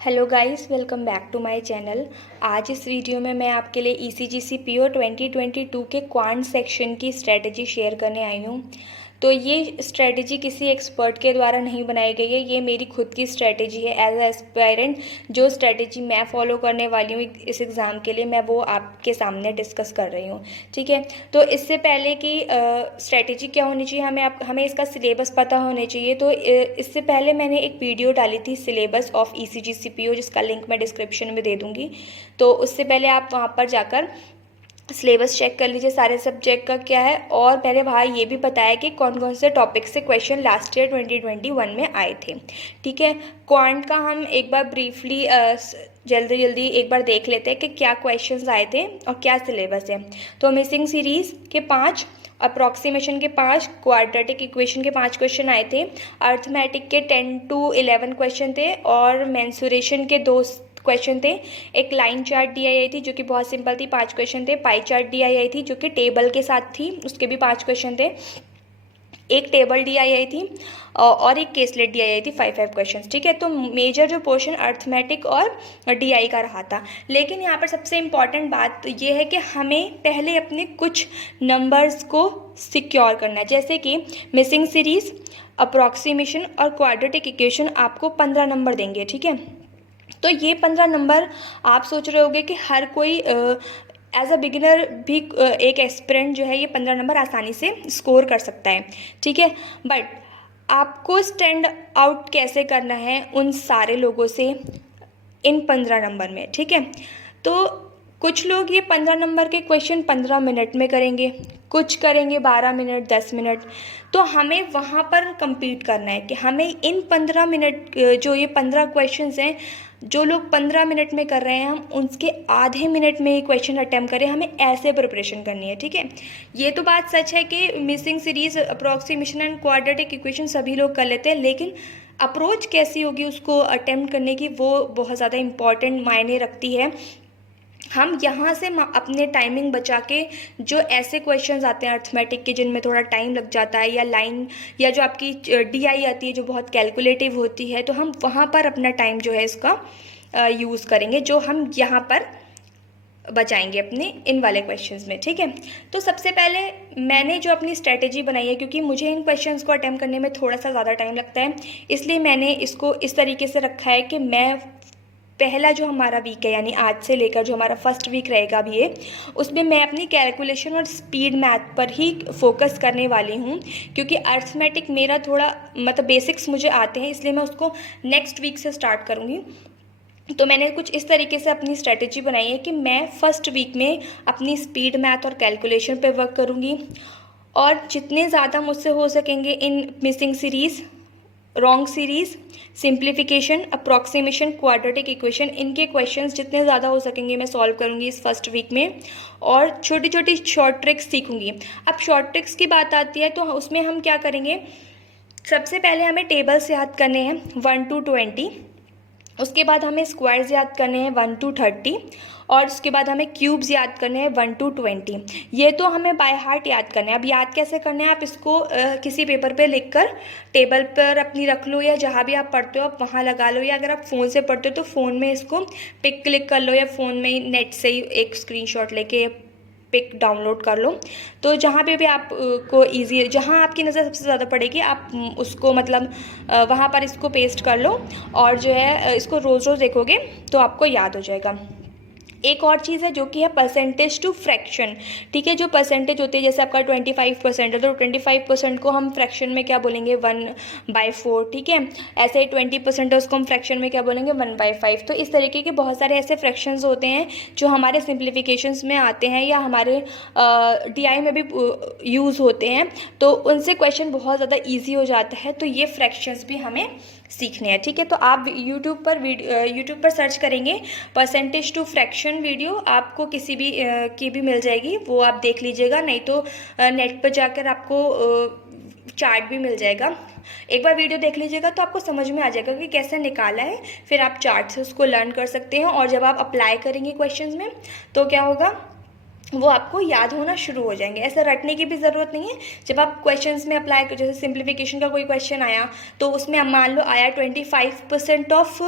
Hello guys, welcome back to my channel. आज इस video में मैं आपके लिए ईसीजीसी पीओ 2022 के क्वांट सेक्शन की स्ट्रेटजी शेयर करने आई हूँ। तो ये स्ट्रेटजी किसी एक्सपर्ट के द्वारा नहीं बनाई गई है, ये मेरी खुद की स्ट्रेटजी है एज ए एस्पायरेंट। जो स्ट्रेटजी मैं फॉलो करने वाली हूँ इस एग्ज़ाम के लिए, मैं वो आपके सामने डिस्कस कर रही हूँ। ठीक है, तो इससे पहले कि स्ट्रेटजी क्या होनी चाहिए, हमें इसका सिलेबस पता होना चाहिए। तो इससे पहले मैंने एक वीडियो डाली थी सिलेबस ऑफ ईसीजीसी पीओ, जिसका लिंक मैं डिस्क्रिप्शन में दे दूँगी। तो उससे पहले आप वहाँ पर जाकर सिलेबस चेक कर लीजिए सारे सब्जेक्ट का क्या है। और पहले वहाँ ये भी बताया कि कौन कौन से टॉपिक से क्वेश्चन लास्ट ईयर 2021 में आए थे। ठीक है, क्वांट का हम एक बार ब्रीफली जल्दी एक बार देख लेते हैं कि क्या क्वेश्चंस आए थे और क्या सिलेबस है। तो मिसिंग सीरीज़ के 5, अप्रॉक्सीमेशन के 5, क्वाड्रेटिक इक्वेशन के 5 क्वेश्चन आए थे, अर्थमेटिक के 10 to 11 क्वेश्चन थे, और मेंसुरेशन के 2 क्वेश्चन थे। एक लाइन चार्ट दी आई थी जो कि बहुत सिंपल थी, 5 क्वेश्चन थे। पाई चार्ट दी आई थी जो कि टेबल के साथ थी, उसके भी 5 क्वेश्चन थे। एक टेबल दी आई थी और एक केसलेट दी आई थी, 5 क्वेश्चन। ठीक है, तो मेजर जो पोर्शन अर्थमेटिक और डीआई का रहा था। लेकिन यहाँ पर सबसे इम्पॉर्टेंट बात ये है कि हमें पहले अपने कुछ नंबर्स को सिक्योर करना है, जैसे कि मिसिंग सीरीज़, अप्रॉक्सीमेशन और क्वाड्रेटिक इक्वेशन आपको 15 नंबर देंगे। ठीक है, तो ये 15 नंबर आप सोच रहे होगे कि हर कोई एज अ बिगिनर भी एक एस्पिरेंट जो है ये 15 नंबर आसानी से स्कोर कर सकता है। ठीक है, बट आपको स्टैंड आउट कैसे करना है उन सारे लोगों से इन 15 नंबर में। ठीक है, तो कुछ लोग ये 15 नंबर के क्वेश्चन 15 मिनट में करेंगे, कुछ करेंगे 12 मिनट, 10 मिनट। तो हमें वहाँ पर compete करना है कि हमें इन 15 मिनट, जो ये 15 क्वेश्चंस हैं, जो लोग 15 मिनट में कर रहे हैं, हम उनके आधे मिनट में ये क्वेश्चन अटैम्प्ट करें। हमें ऐसे प्रिपरेशन करनी है। ठीक है, ये तो बात सच है कि missing series, approximation and quadratic equation सभी लोग कर लेते हैं, लेकिन अप्रोच कैसी होगी उसको अटैम्प्ट करने की, वो बहुत ज़्यादा इम्पॉर्टेंट मायने रखती है। हम यहाँ से अपने टाइमिंग बचा के जो ऐसे क्वेश्चंस आते हैं अर्थमेटिक के जिनमें थोड़ा टाइम लग जाता है, या लाइन या जो आपकी डीआई आती है जो बहुत कैलकुलेटिव होती है, तो हम वहाँ पर अपना टाइम जो है इसका यूज़ करेंगे, जो हम यहाँ पर बचाएंगे अपने इन वाले क्वेश्चंस में। ठीक है, तो सबसे पहले मैंने जो अपनी स्ट्रेटेजी बनाई है, क्योंकि मुझे इन क्वेश्चंस को अटैम्प्ट करने में थोड़ा सा ज़्यादा टाइम लगता है, इसलिए मैंने इसको इस तरीके से रखा है कि मैं पहला जो हमारा वीक है, यानी आज से लेकर जो हमारा फर्स्ट वीक रहेगा अभी ये, उसमें मैं अपनी कैलकुलेशन और स्पीड मैथ पर ही फोकस करने वाली हूँ। क्योंकि अर्थमेटिक मेरा थोड़ा मतलब बेसिक्स मुझे आते हैं, इसलिए मैं उसको नेक्स्ट वीक से स्टार्ट करूँगी। तो मैंने कुछ इस तरीके से अपनी स्ट्रेटजी बनाई है कि मैं फर्स्ट वीक में अपनी स्पीड मैथ और कैलकुलेशन पे वर्क करूँगी, और जितने ज़्यादा मुझसे हो सकेंगे इन missing series, wrong series, simplification, approximation, quadratic equation, इनके क्वेश्चंस जितने ज़्यादा हो सकेंगे मैं सॉल्व करूँगी इस फर्स्ट वीक में, और छोटी छोटी शॉर्ट ट्रिक्स सीखूँगी। अब शॉर्ट ट्रिक्स की बात आती है तो उसमें हम क्या करेंगे, सबसे पहले हमें टेबल्स याद करने हैं 1 to 20, उसके बाद हमें स्क्वायर्स याद करने हैं 1 to 30, और उसके बाद हमें क्यूब्स याद करने हैं 1 to 20। ये तो हमें बाय हार्ट याद करना है। अब याद कैसे करना है, आप इसको किसी पेपर पे लिखकर टेबल पर अपनी रख लो, या जहाँ भी आप पढ़ते हो आप वहाँ लगा लो, या अगर आप फ़ोन से पढ़ते हो तो फ़ोन में इसको पिक क्लिक कर लो, या फ़ोन में ही नेट से ही एक स्क्रीनशॉट लेके पिक डाउनलोड कर लो। तो जहाँ पे भी आप को ईजी, जहाँ आपकी नज़र सबसे ज़्यादा पड़ेगी आप उसको मतलब वहाँ पर इसको पेस्ट कर लो, और जो है इसको रोज़ रोज़ देखोगे तो आपको याद हो जाएगा। एक और चीज़ है जो कि है परसेंटेज टू फ्रैक्शन। ठीक है, जो परसेंटेज होती है, जैसे आपका 25% है तो 25% को हम फ्रैक्शन में क्या बोलेंगे, 1/4। ठीक है, ऐसे ही 20% है उसको हम फ्रैक्शन में क्या बोलेंगे, 1/5। तो इस तरीके के बहुत सारे ऐसे फ्रैक्शंस होते हैं जो हमारे सिंप्लीफिकेशंस में आते हैं, या हमारे डीआई में भी यूज़ होते हैं, तो उनसे क्वेश्चन बहुत ज़्यादा ईजी हो जाता है। तो ये फ्रैक्शंस भी हमें सीखने हैं। ठीक है, तो आप यूट्यूब पर सर्च करेंगे परसेंटेज टू फ्रैक्शन वीडियो, आपको किसी भी की भी मिल जाएगी, वो आप देख लीजिएगा, नहीं तो नेट पर जाकर आपको चार्ट भी मिल जाएगा। एक बार वीडियो देख लीजिएगा तो आपको समझ में आ जाएगा कि कैसे निकाला है, फिर आप चार्ट से उसको लर्न कर सकते हैं, और जब आप अप्लाई करेंगे क्वेश्चंस में तो क्या होगा, वो आपको याद होना शुरू हो जाएंगे। ऐसे रटने की भी ज़रूरत नहीं है। जब आप क्वेश्चंस में अप्लाई, जैसे सिंप्लीफिकेशन का कोई क्वेश्चन आया तो उसमें मान लो आया 25% ऑफ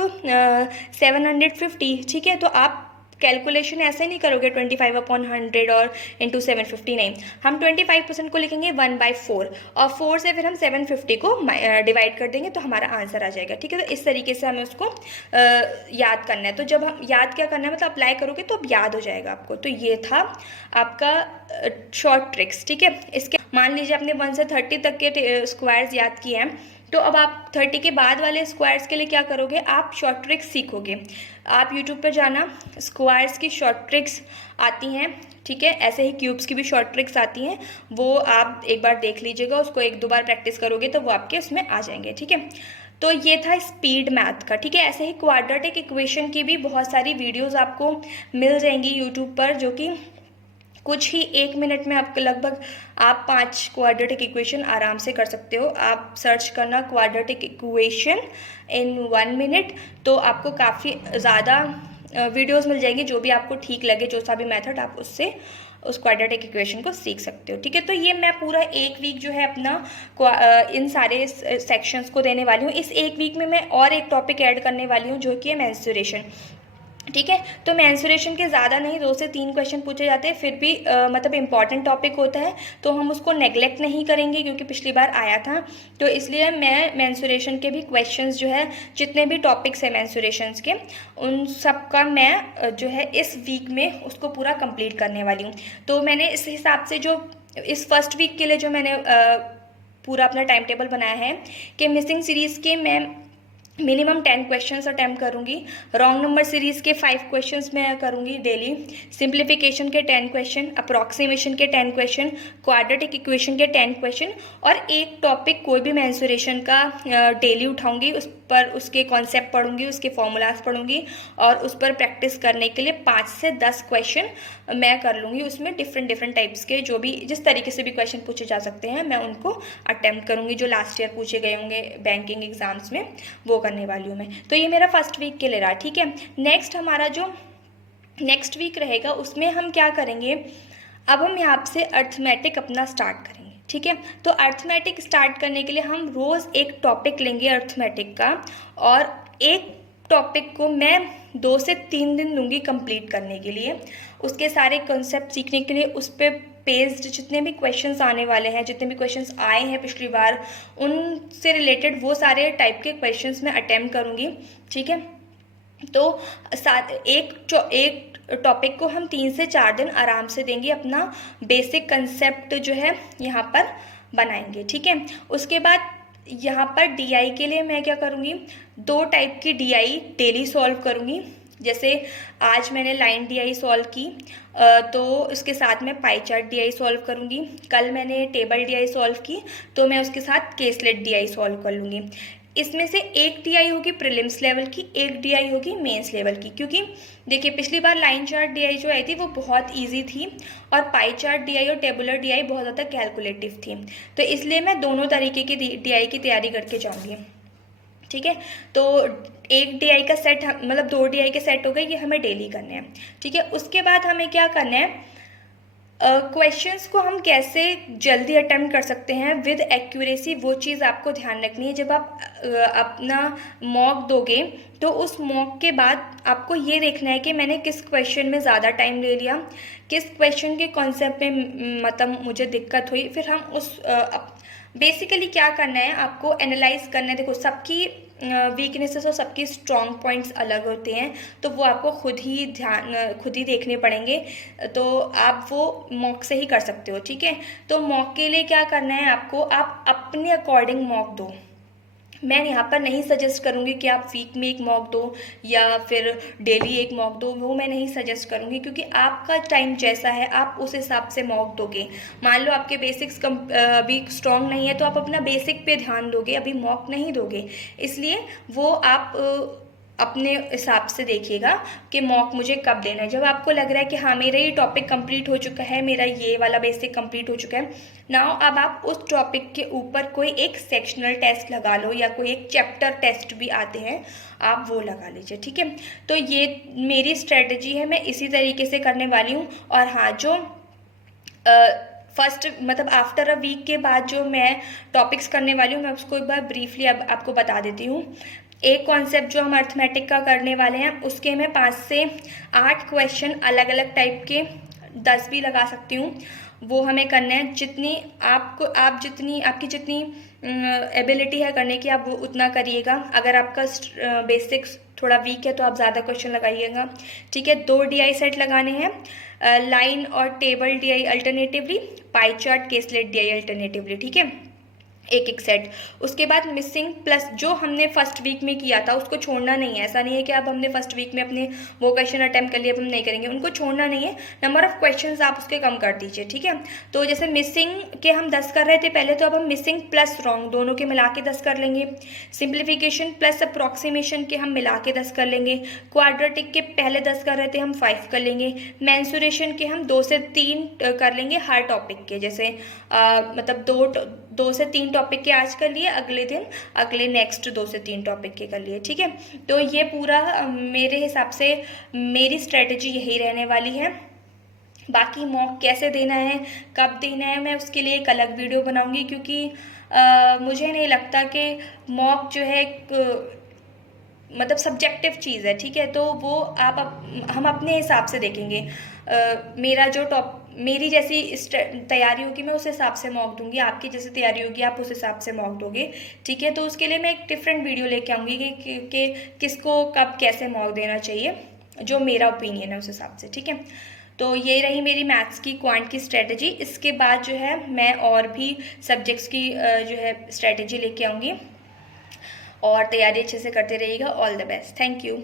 750, ठीक है, तो आप कैलकुलेशन ऐसे नहीं करोगे 25/100 और इंटू 750, नहीं, हम 25% को लिखेंगे 1/4 और 4 से फिर हम 750 को डिवाइड कर देंगे तो हमारा आंसर आ जाएगा, ठीक है। तो इस तरीके से हमें उसको याद करना है। तो जब हम याद क्या करना है, मतलब अप्लाई करोगे तो अब याद हो जाएगा आपको। तो ये था आपका शॉर्ट ट्रिक्स, ठीक है। इसके मान लीजिए आपने 1 से 30 तक के स्क्वायर्स याद किए हैं, तो अब आप 30 के बाद वाले स्क्वायर्स के लिए क्या करोगे, आप शॉर्ट ट्रिक्स सीखोगे। आप यूट्यूब पर जाना, स्क्वायर्स की शॉर्ट ट्रिक्स आती हैं, ठीक है, ऐसे ही क्यूब्स की भी शॉर्ट ट्रिक्स आती हैं, वो आप एक बार देख लीजिएगा, उसको 1-2 बार प्रैक्टिस करोगे तो वो आपके उसमें आ जाएंगे, ठीक है। तो ये था स्पीड मैथ का, ठीक है। ऐसे ही क्वाड्रेटिक इक्वेशन की भी बहुत सारी वीडियोस आपको मिल जाएंगी यूट्यूब पर, जो कि कुछ ही 1 मिनट में आपको लगभग आप 5 क्वाड्रेटिक इक्वेशन आराम से कर सकते हो। आप सर्च करना क्वाड्रेटिक इक्वेशन इन 1 मिनट, तो आपको काफ़ी ज़्यादा वीडियोस मिल जाएंगी, जो भी आपको ठीक लगे, जो सा भी मेथड आप उससे उस क्वाड्रेटिक इक्वेशन को सीख सकते हो, ठीक है। तो ये मैं पूरा 1 वीक जो है अपना इन सारे सेक्शंस को देने वाली हूँ। इस 1 वीक में मैं और एक टॉपिक ऐड करने वाली हूँ जो कि है मेंस्ट्रुएशन, ठीक है। तो मेंस्ट्रुएशन के ज़्यादा नहीं, 2 से 3 क्वेश्चन पूछे जाते हैं, फिर भी मतलब इम्पॉर्टेंट टॉपिक होता है, तो हम उसको नेग्लेक्ट नहीं करेंगे क्योंकि पिछली बार आया था। तो इसलिए मैं मेंस्ट्रुएशन के भी क्वेश्चंस जो है, जितने भी टॉपिक्स हैं मेंस्ट्रुएशंस के, उन सब का मैं जो है इस वीक में उसको पूरा कंप्लीट करने वाली हूँ। तो मैंने इस हिसाब से जो इस फर्स्ट वीक के लिए जो मैंने पूरा अपना टाइम टेबल बनाया है कि मिसिंग सीरीज़ के मैं मिनिमम 10 क्वेश्चंस अटैम्प्ट करूंगी, रॉन्ग नंबर सीरीज़ के 5 क्वेश्चंस मैं करूंगी डेली, सिंप्लीफिकेशन के 10 क्वेश्चन, अप्रॉक्सीमेशन के 10 क्वेश्चन, क्वाड्रेटिक इक्वेशन के 10 क्वेश्चन, और एक टॉपिक कोई भी मेंस्ट्रुएशन का डेली उठाऊंगी, उस पर उसके कॉन्सेप्ट पढ़ूंगी, उसके फॉर्मूलाज पढ़ूंगी, और उस पर प्रैक्टिस करने के लिए 5 से 10 क्वेश्चन मैं कर लूँगी। उसमें डिफरेंट टाइप्स के जो भी जिस तरीके से भी क्वेश्चन पूछे जा सकते हैं मैं उनको अटैम्प्ट करूँगी, जो लास्ट ईयर पूछे गए होंगे बैंकिंग एग्जाम्स में, वो करने वाली हूँ मैं। तो ये मेरा फर्स्ट वीक के लिए रहा, ठीक है। नेक्स्ट हमारा जो नेक्स्ट वीक रहेगा उसमें हम क्या करेंगे, अब हम यहाँ से अर्थमेटिक अपना स्टार्ट करेंगे, ठीक है। तो अर्थमेटिक स्टार्ट करने के लिए हम रोज़ एक टॉपिक लेंगे अर्थमेटिक का, और एक टॉपिक को मैं 2 से 3 दिन लूँगी कंप्लीट करने के लिए, उसके सारे कॉन्सेप्ट सीखने के लिए। उस पर बेस्ड जितने भी क्वेश्चंस आने वाले हैं, जितने भी क्वेश्चंस आए हैं पिछली बार, उनसे रिलेटेड वो सारे टाइप के क्वेश्चंस मैं अटेम्प्ट करूँगी, ठीक है। तो एक टॉपिक को हम 3 से 4 दिन आराम से देंगे, अपना बेसिक कंसेप्ट जो है यहाँ पर बनाएंगे, ठीक है। उसके बाद यहाँ पर डीआई के लिए मैं क्या करूँगी, 2 टाइप की डीआई डेली सॉल्व करूँगी। जैसे आज मैंने लाइन डीआई सॉल्व की, तो उसके साथ में पाई चार्ट डीआई सॉल्व करूँगी। कल मैंने टेबल डीआई सॉल्व की, तो मैं उसके साथ केसलेट डीआई सॉल्व कर लूँगी। इसमें से एक डीआई होगी प्रीलिम्स लेवल की, एक डीआई होगी मेंस लेवल की, क्योंकि देखिए पिछली बार लाइन चार्ट डीआई जो आई थी वो बहुत इजी थी, और पाई चार्ट डीआई और टेबुलर डीआई बहुत ज़्यादा कैलकुलेटिव थी। तो इसलिए मैं दोनों तरीके की डीआई की तैयारी करके जाऊँगी, ठीक है। तो एक डीआई का सेट, मतलब 2 डीआई के सेट हो गए, ये हमें डेली करने हैं, ठीक है। उसके बाद हमें क्या करना है, क्वेश्चंस को हम कैसे जल्दी अटेम्प्ट कर सकते हैं विद एक्यूरेसी, वो चीज़ आपको ध्यान रखनी है। जब आप अपना मॉक दोगे तो उस मॉक के बाद आपको ये देखना है कि मैंने किस क्वेश्चन में ज़्यादा टाइम ले लिया, किस क्वेश्चन के कॉन्सेप्ट में मतलब मुझे दिक्कत हुई, फिर हम उस बेसिकली क्या करना है, आपको एनालाइज करना है। देखो सबकी वीकनेसेस और सबकी स्ट्रॉन्ग पॉइंट्स अलग होते हैं, तो वो आपको खुद ही देखने पड़ेंगे, तो आप वो मॉक से ही कर सकते हो, ठीक है। तो मॉक के लिए क्या करना है आपको, आप अपने अकॉर्डिंग मॉक दो। मैं यहाँ पर नहीं सजेस्ट करूँगी कि आप वीक में एक मॉक दो या फिर डेली एक मॉक दो, वो मैं नहीं सजेस्ट करूँगी, क्योंकि आपका टाइम जैसा है आप उस हिसाब से मॉक दोगे। मान लो आपके बेसिक्स अभी स्ट्रॉन्ग नहीं है, तो आप अपना बेसिक पे ध्यान दोगे, अभी मॉक नहीं दोगे। इसलिए वो आप अपने हिसाब से देखिएगा कि मॉक मुझे कब देना है। जब आपको लग रहा है कि हाँ मेरा ये टॉपिक कंप्लीट हो चुका है, मेरा ये वाला बेसिक कंप्लीट हो चुका है, नाउ अब आप उस टॉपिक के ऊपर कोई एक सेक्शनल टेस्ट लगा लो या कोई एक चैप्टर टेस्ट भी आते हैं, आप वो लगा लीजिए, ठीक है। तो ये मेरी स्ट्रेटजी है, मैं इसी तरीके से करने वाली हूँ। और हाँ, जो फर्स्ट मतलब आफ्टर अ वीक के बाद जो मैं टॉपिक्स करने वाली हूँ, मैं उसको एक बार ब्रीफली अब आपको बता देती हूँ। एक कॉन्सेप्ट जो हम अर्थमेटिक का करने वाले हैं, उसके मैं 5 से 8 क्वेश्चन अलग अलग टाइप के 10 भी लगा सकती हूँ, वो हमें करना है। जितनी आपकी जितनी एबिलिटी है करने की, आप वो उतना करिएगा। अगर आपका बेसिक्स थोड़ा वीक है तो आप ज़्यादा क्वेश्चन लगाइएगा, ठीक है। 2 DI सेट लगाने हैं, लाइन और table DI alternatively, pie chart caselet DI alternatively, ठीक है, एक एक सेट। उसके बाद मिसिंग प्लस जो हमने फर्स्ट वीक में किया था उसको छोड़ना नहीं है। ऐसा नहीं है कि अब हमने फर्स्ट वीक में अपने वो क्वेश्चन अटैम्प्ट कर लिए, अब हम नहीं करेंगे, उनको छोड़ना नहीं है। नंबर ऑफ क्वेश्चंस आप उसके कम कर दीजिए, ठीक है। तो जैसे मिसिंग के हम 10 कर रहे थे पहले, तो अब हम मिसिंग प्लस रॉन्ग दोनों के मिला के 10 कर लेंगे। सिंप्लीफिकेशन प्लस अप्रॉक्सीमेशन के हम मिला के 10 कर लेंगे। क्वाड्रेटिक के पहले 10 कर रहे थे, हम 5 कर लेंगे। मेंसुरेशन के हम 2 से 3 कर लेंगे हर टॉपिक के, जैसे मतलब 2 से 3 टॉपिक के आज कर लिए, अगले दिन अगले नेक्स्ट 2 से 3 टॉपिक के कर लिए, ठीक है। तो ये पूरा मेरे हिसाब से मेरी स्ट्रेटजी यही रहने वाली है। बाकी मॉक कैसे देना है, कब देना है, मैं उसके लिए एक अलग वीडियो बनाऊंगी, क्योंकि मुझे नहीं लगता कि मॉक जो है मतलब सब्जेक्टिव चीज़ है, ठीक है। तो वो हम अपने हिसाब से देखेंगे। मेरी जैसी तैयारी होगी मैं उस हिसाब से मॉक दूंगी, आपकी जैसी तैयारी होगी आप उस हिसाब से मॉक दोगे, ठीक है। तो उसके लिए मैं एक डिफरेंट वीडियो लेके आऊँगी कि किसको कब कैसे मॉक देना चाहिए, जो मेरा ओपिनियन है उस हिसाब से, ठीक है। तो ये रही मेरी मैथ्स की क्वांट की स्ट्रेटजी। इसके बाद जो है मैं और भी सब्जेक्ट्स की जो है स्ट्रेटजी लेके आऊँगी, और तैयारी अच्छे से करते रहिएगा। All the best, thank you.